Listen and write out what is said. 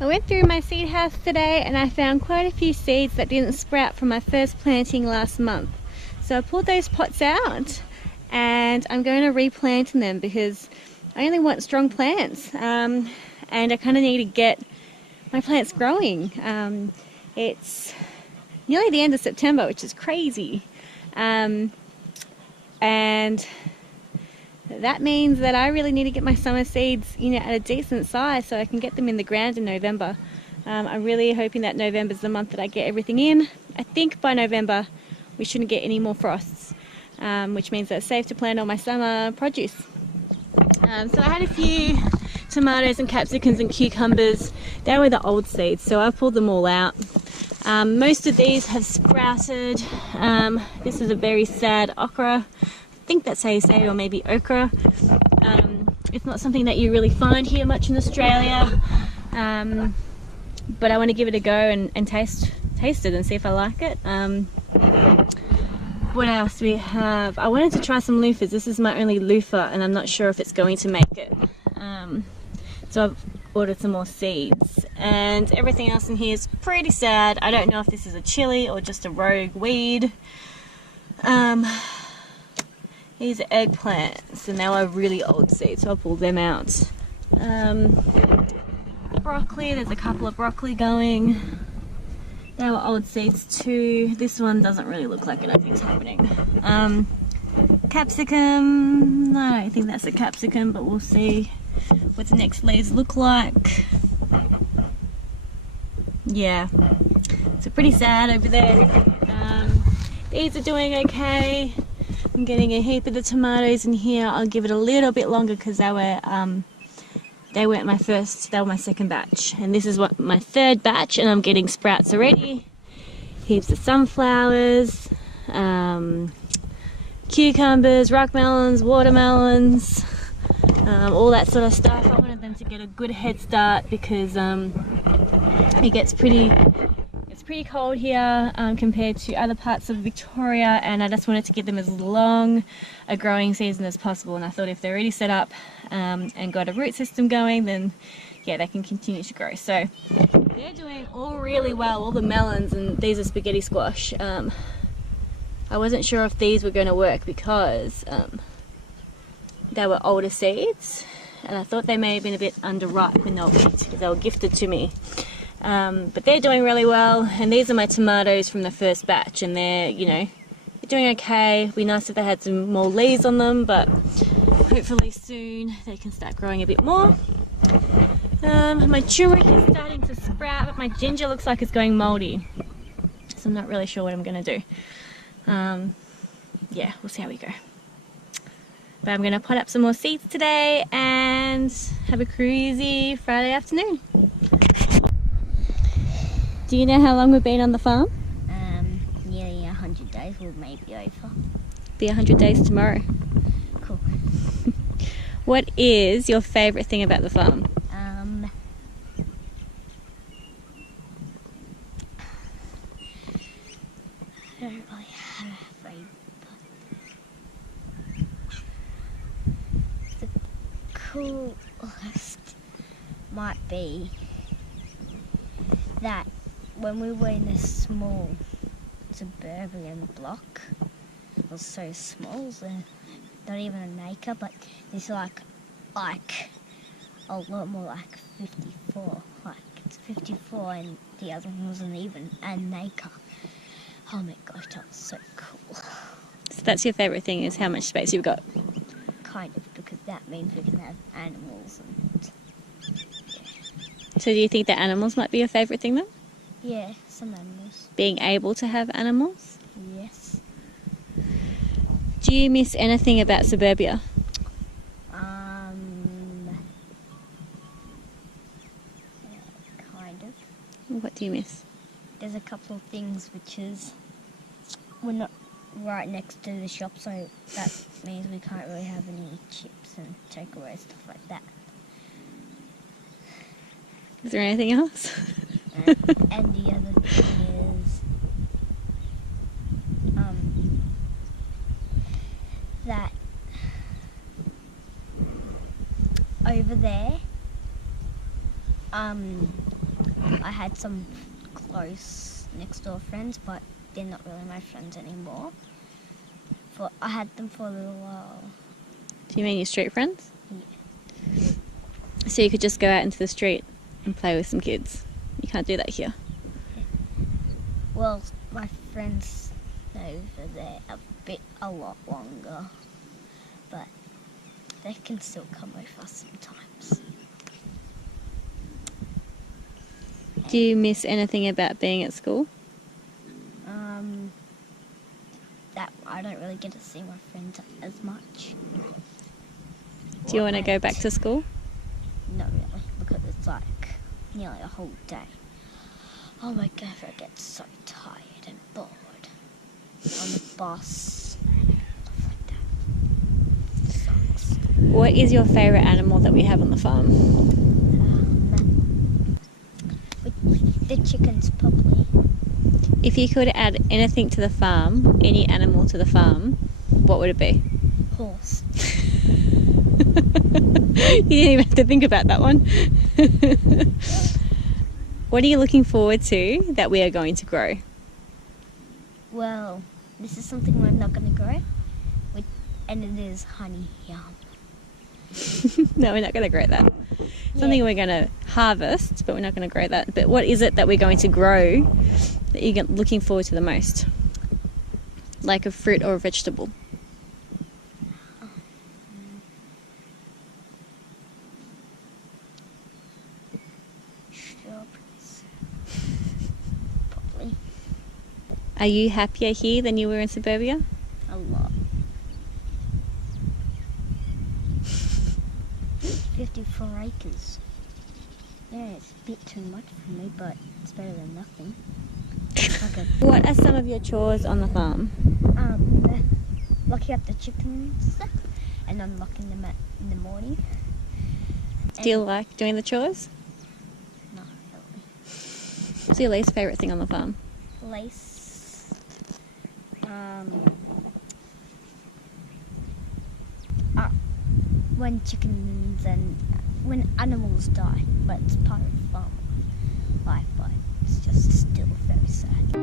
I went through my seed house today and I found quite a few seeds that didn't sprout from my first planting last month. So I pulled those pots out and I'm going to replant them because I only want strong plants, and I kind of need to get my plants growing. It's nearly the end of September, which is crazy, and that means that I really need to get my summer seeds, at a decent size so I can get them in the ground in November. I'm really hoping that November's the month that I get everything in. I think by November we shouldn't get any more frosts, which means that it's safe to plant all my summer produce. So I had a few tomatoes and capsicums and cucumbers. They were the old seeds, so I pulled them all out. Most of these have sprouted. This is a very sad okra. I think that's how you say it, or maybe okra. It's not something that you really find here much in Australia, but I want to give it a go and taste it and see if I like it. What else do we have? I wanted to try some loofahs. This is my only loofah and I'm not sure if it's going to make it. So I've ordered some more seeds, and everything else in here is pretty sad. I don't know if this is a chili or just a rogue weed. These are eggplants and they are really old seeds, so I'll pull them out. Broccoli, there's a couple of broccoli going. They were old seeds too. This one doesn't really look like anything's happening. Capsicum, I don't think that's a capsicum, but we'll see what the next leaves look like. Yeah, so pretty sad over there. These are doing okay. I'm getting a heap of the tomatoes in here. I'll give it a little bit longer because they weren't my first, they were my second batch. And this is my third batch, and I'm getting sprouts already. Heaps of sunflowers, cucumbers, rock melons, watermelons, all that sort of stuff. I wanted them to get a good head start because it gets pretty cold here compared to other parts of Victoria, and I just wanted to give them as long a growing season as possible. And I thought if they're already set up and got a root system going, then yeah, they can continue to grow. So they're doing all really well, all the melons, and these are spaghetti squash. I wasn't sure if these were going to work because they were older seeds, and I thought they may have been a bit underripe when they were picked because they were gifted to me. But they're doing really well, and these are my tomatoes from the first batch, and they're doing okay. It'd be nice if they had some more leaves on them, but hopefully soon they can start growing a bit more. My turmeric is starting to sprout, but my ginger looks like it's going moldy, so I'm not really sure what I'm going to do. Yeah, we'll see how we go. But I'm going to pot up some more seeds today and have a cruisy Friday afternoon. Do you know how long we've been on the farm? Nearly 100 days, or maybe over. Be 100 days tomorrow. Cool. What is your favourite thing about the farm? I don't really have a favourite. The coolest might be that when we were in this small suburban block, it was so small, so not even an acre, but it's like a lot more, like 54. Like it's 54 and the other one wasn't even an acre. Oh my gosh, that was so cool. So that's your favourite thing, is how much space you've got? Kind of, because that means we can have animals and So do you think that animals might be your favourite thing then? yeah, some animals. Being able to have animals? Yes. Do you miss anything about suburbia? Kind of. What do you miss? There's a couple of things, which is we're not right next to the shop, so that means we can't really have any chips and takeaway stuff like that. Is there anything else? And the other thing is that over there I had some close next door friends, but they're not really my friends anymore. I had them for a little while. Do you mean your street friends? Yeah. So you could just go out into the street and play with some kids. You can't do that here. Well, my friends over there a lot longer, but they can still come with us sometimes. Do you miss anything about being at school? That I don't really get to see my friends as much. Do you want to go back to school? Not really, because it's like nearly a whole day. Oh my god, I get so tired and bored on the bus, stuff like that. Sucks. What is your favourite animal that we have on the farm? With the chickens, probably. If you could add anything to the farm, any animal to the farm, what would it be? Horse. You didn't even have to think about that one. What are you looking forward to that we are going to grow? Well, this is something we're not going to grow, and it is honey. Yum. No, we're not going to grow that. Something we're going to harvest, but we're not going to grow that. But what is it that we're going to grow that you're looking forward to the most? Like a fruit or a vegetable? Strawberries. Probably. Are you happier here than you were in suburbia? A lot. 54 acres. Yeah, it's a bit too much for me, but it's better than nothing. Okay. What are some of your chores on the farm? Locking up the chickens and unlocking them in the morning. Do you like doing the chores? Not really. What's your least favourite thing on the farm? Lace. When chickens and when animals die, but it's part of farm life, but it's just still very sad.